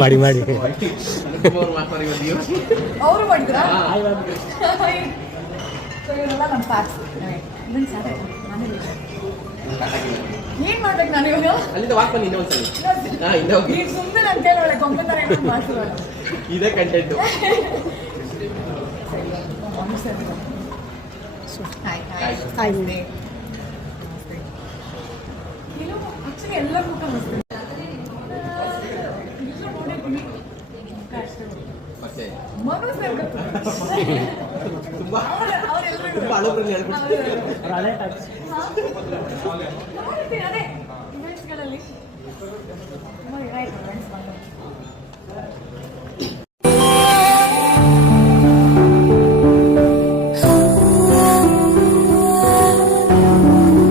மாடி மாடி அவரும் ஏன் ಮನಸ್ಸಾಗುತ್ತೆ ಅದೇ ಇವೆಂಟ್ಸ್ಗಳಲ್ಲಿ ತುಂಬಾ